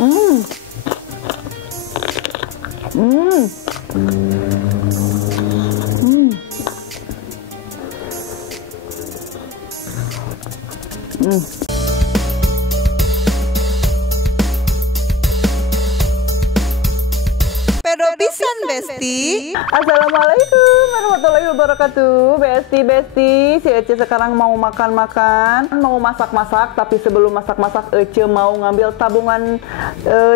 Hmm. Hmm. Hmm. Hmm. Pedo pisan, Besti. Assalamualaikum warahmatullahi wabarakatuh. Besti, si Ece sekarang mau makan-makan, mau masak-masak. Tapi sebelum masak-masak, Ece mau ngambil tabungan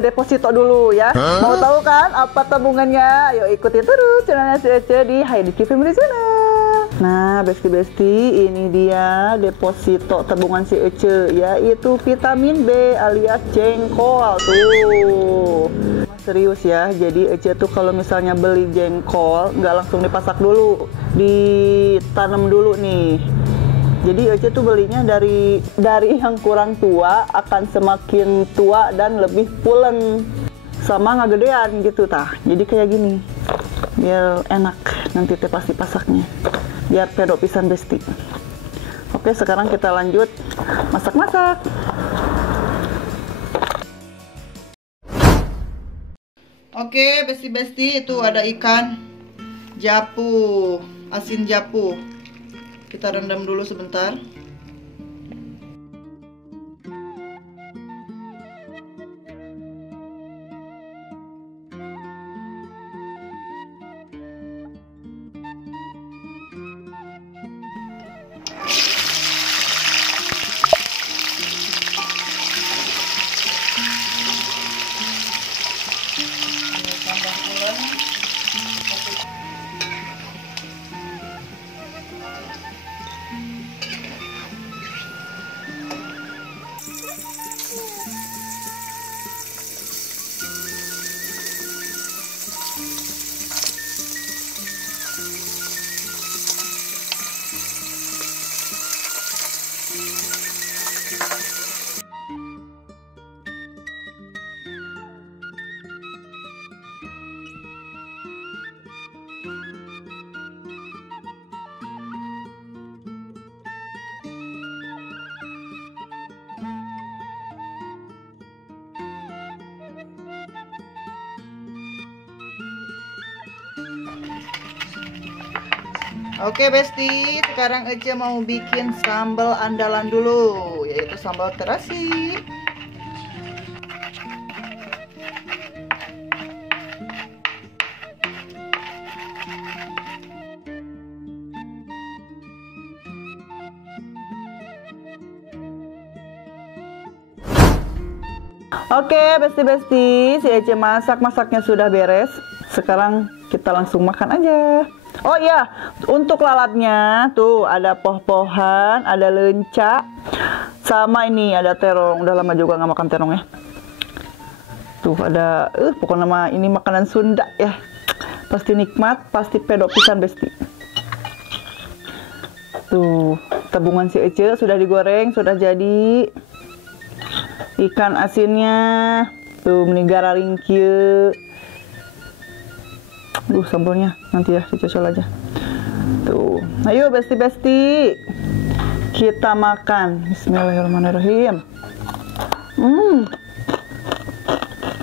deposito dulu ya. Mau tahu kan apa tabungannya? Ayo ikuti terus channelnya si Ece di Heidi Family Channel. Nah, besti, ini dia deposito tabungan si Ece, yaitu vitamin B alias jengkol tuh. Serius ya, jadi Ece tuh kalau misalnya beli jengkol nggak langsung dipasak dulu, ditanam dulu nih. Jadi Ece tuh belinya dari yang kurang tua akan semakin tua dan lebih pulen sama nggak gedean gitu tah. Jadi kayak gini, biar enak nanti teh pasti pasaknya, biar pedo pisan besti. Oke, sekarang kita lanjut masak-masak. Oke, besti-besti, itu ada ikan japu, asin japu. Kita rendam dulu sebentar. Oke besti, sekarang Ece mau bikin sambal andalan dulu, yaitu sambal terasi. Oke besti-besti, si Ece masaknya sudah beres. Sekarang kita langsung makan aja. Oh iya, untuk lalatnya tuh ada poh-pohan, ada lenca, sama ini ada terong. Udah lama juga nggak makan terong ya. Tuh ada, pokoknya nama ini makanan Sunda ya. Pasti nikmat, pasti pedo pisan besti. Tuh, tabungan si Ece sudah digoreng, sudah jadi. Ikan asinnya, tuh menigara ringkil. Sambalnya nanti ya dicocol aja. Tuh, ayo besti-besti, kita makan. Bismillahirrahmanirrahim.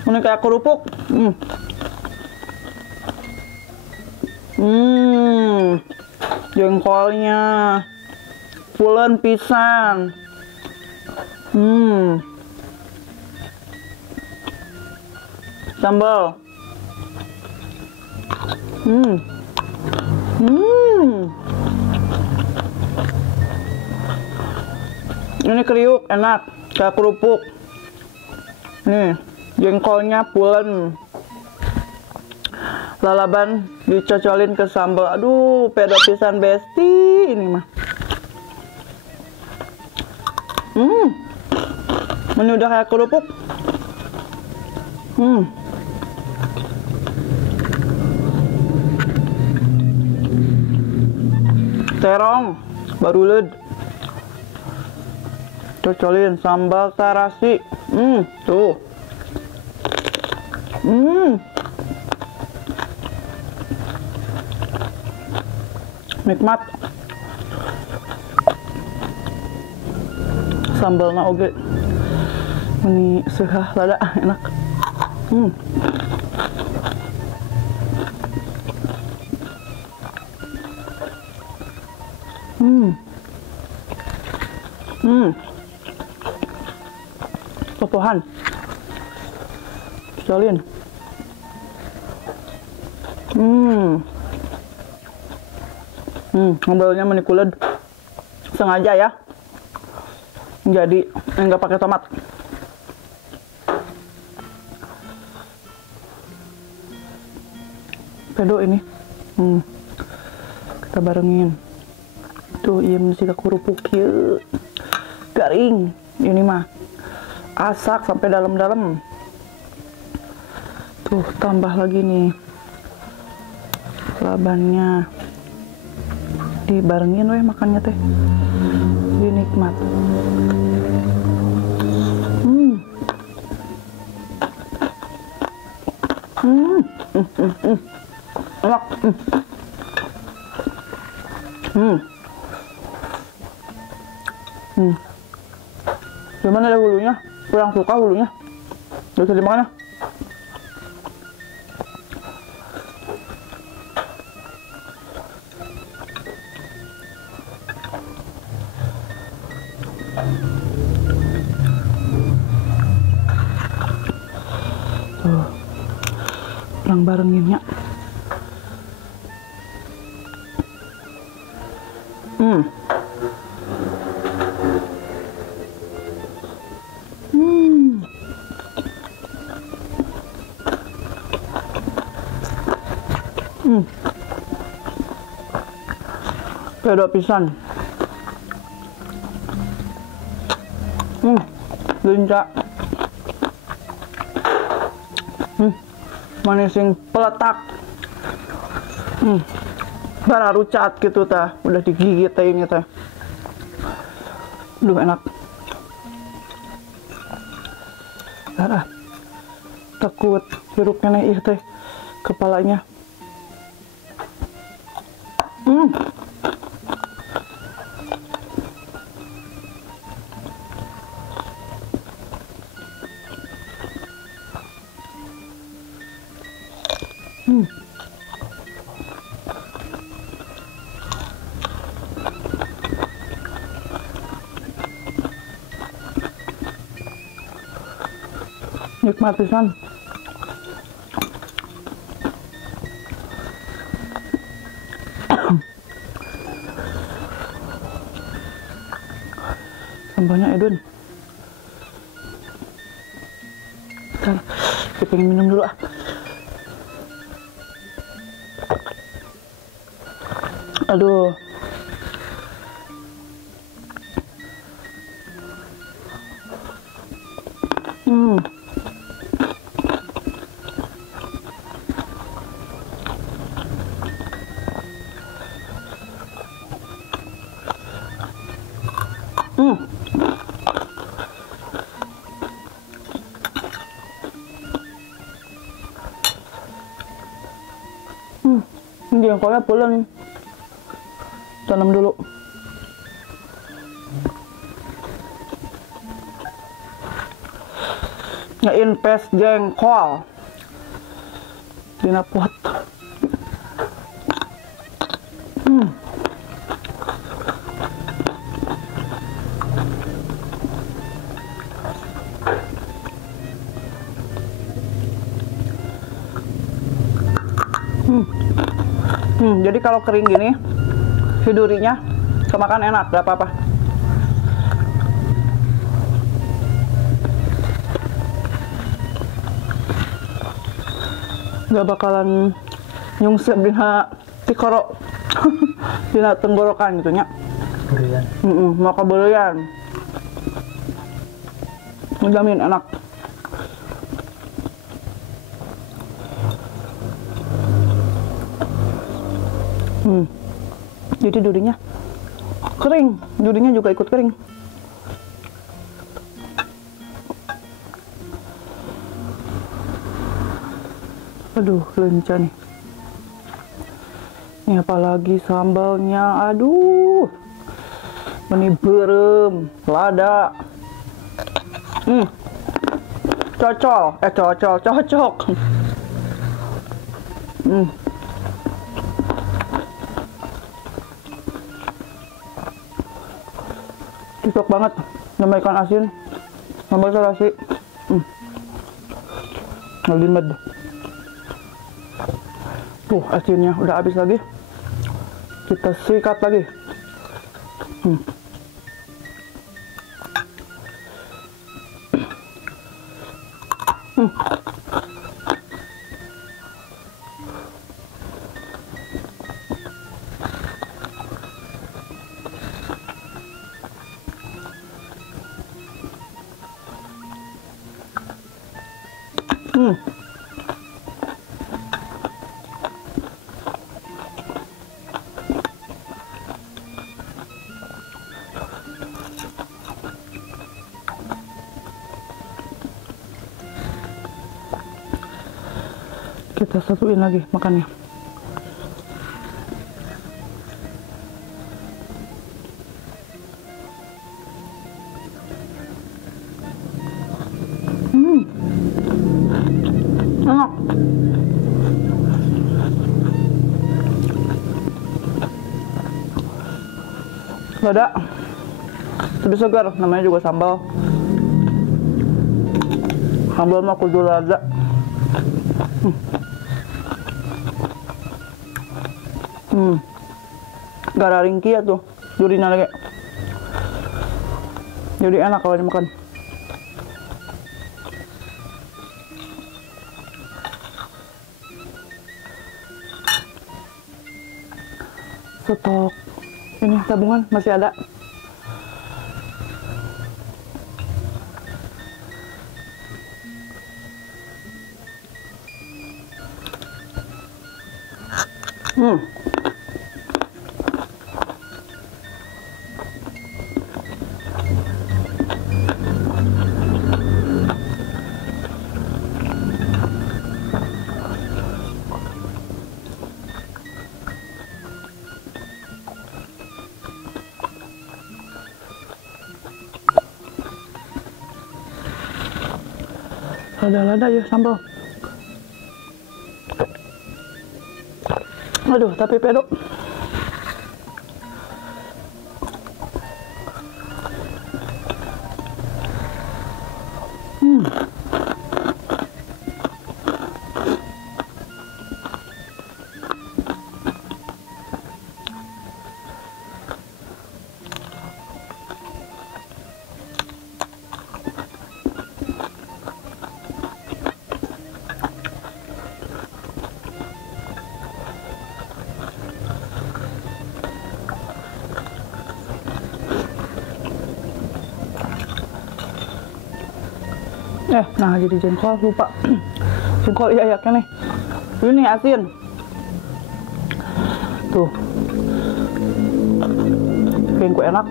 Ini kayak kerupuk. Jengkolnya pulen pisan. Sambal. Ini kriuk enak, kayak kerupuk. Nih, jengkolnya pulen. Lalaban dicocolin ke sambal. Aduh, pedo pisan besti ini mah. Ini udah kayak kerupuk. Terong baruled, cocolin sambal terasi. Tuh. Nikmat. Sambalna oge. Ini sehah lada enak. Hmm. Hmm. Hmm. Popohan. Salin. Ngambilnya menikulan sengaja ya. Jadi nggak pakai tomat. Pedo ini. Kita barengin. Tuh, iya mesti kerupuk ya. Garing. Ini mah asak sampai dalam-dalam. Tuh, tambah lagi nih labannya. Dibarengin weh makannya teh. Jadi nikmat. Enak. Gimana ada hulunya? Kurang suka hulunya. Gak bisa dimakan ya? Tuh, kurang barenginnya. Pedo pisan. Lincah. Manising peletak. Baru cat gitu tah, udah digigit teh ini teh. Duh enak. Darah. Takut hirupnya nih teh kepalanya. Nikmat pisan. Sambalnya Edun. Bentar, saya pengen minum dulu ah. Aduh. Ini jengkolnya pulen. Tanam dulu. Nge-invest jengkol dina pot. Jadi kalau kering gini, si durinya kemakan enak, gak apa-apa. Gak bakalan nyungsep dina tikoro, dina tenggorokan gitu nya. Mau kebeluyan. Menjamin enak. Jadi durinya kering, durinya juga ikut kering. Aduh, lencah nih. Ini apalagi sambalnya, aduh, meni berem, lada. cocok. Cocok banget sama ikan asin, sambal terasi. Ngelimet. Tuh asinnya udah habis lagi. Kita sikat lagi. Kita satuin lagi makannya. Enak. Lada, tapi segar, namanya juga sambal. Sambal mah kudu lada. Gara ringki ya tuh, durinya lagi. Jadi enak kalau dimakan. Stok ini tabungan masih ada. Lada-lada ya sambal. Aduh, tapi pedok. Nah jadi jengkol lupa. Jengkol iya nih. Ini asin. Tuh. Kayaknya enak.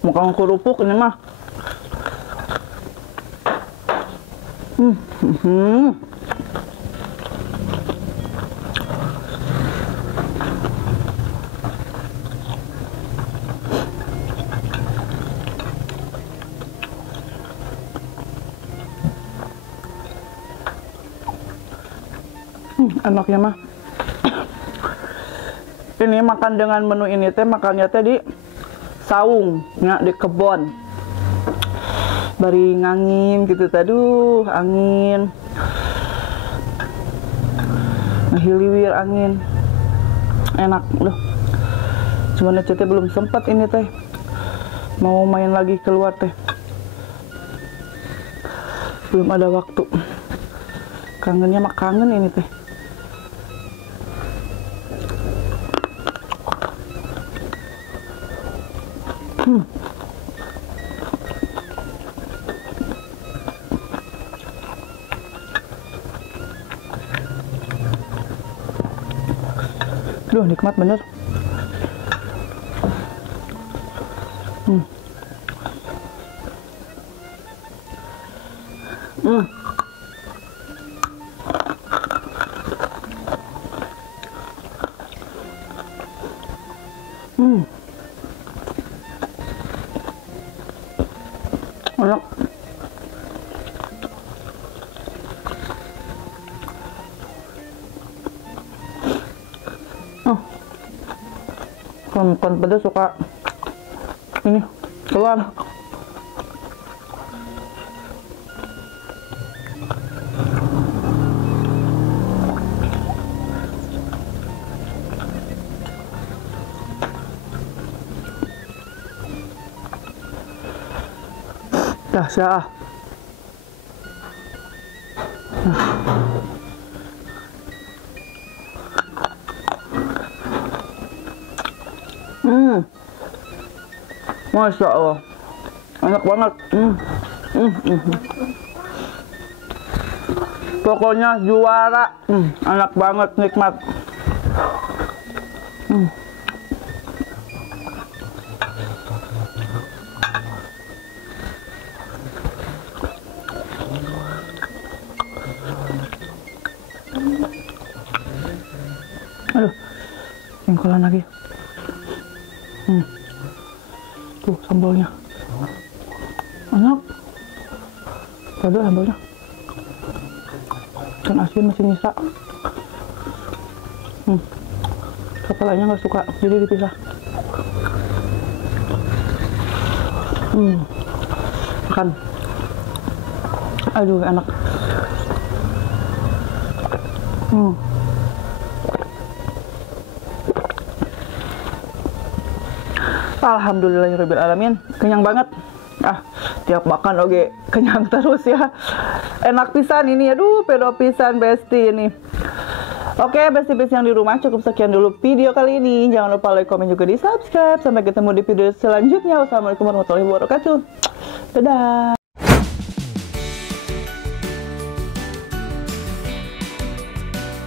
Muka kerupuk ini mah. Enaknya mah. Ini makan dengan menu ini teh makannya teh di saung nya di kebon bari ngangin gitu taduh angin ngahiliwir angin enak udah cuman teh belum sempat ini teh mau main lagi keluar teh belum ada waktu kangennya mah kangen ini teh. Duh nikmat bener. Hmm. Hmm. Hmm. Enak. Kalau makan pedas suka ini keluar. Dahsyat. Masya Allah, enak banget. Pokoknya juara. Enak banget, nikmat. Aduh, jengkolan lagi. Tuh sambalnya enak, ada sambalnya, dan asin masih nyisa. Kepalanya nggak suka, jadi dipisah. Makan. Aduh, enak. Alhamdulillahirrahmanirrahim. Kenyang banget. Tiap makan oke kenyang terus ya. Enak pisan ini. Aduh, pedo pisan Besti ini. Oke, Besti-Besti yang di rumah, cukup sekian dulu video kali ini. Jangan lupa like, komen juga di subscribe. Sampai ketemu di video selanjutnya. Wassalamualaikum warahmatullahi wabarakatuh. Dadah.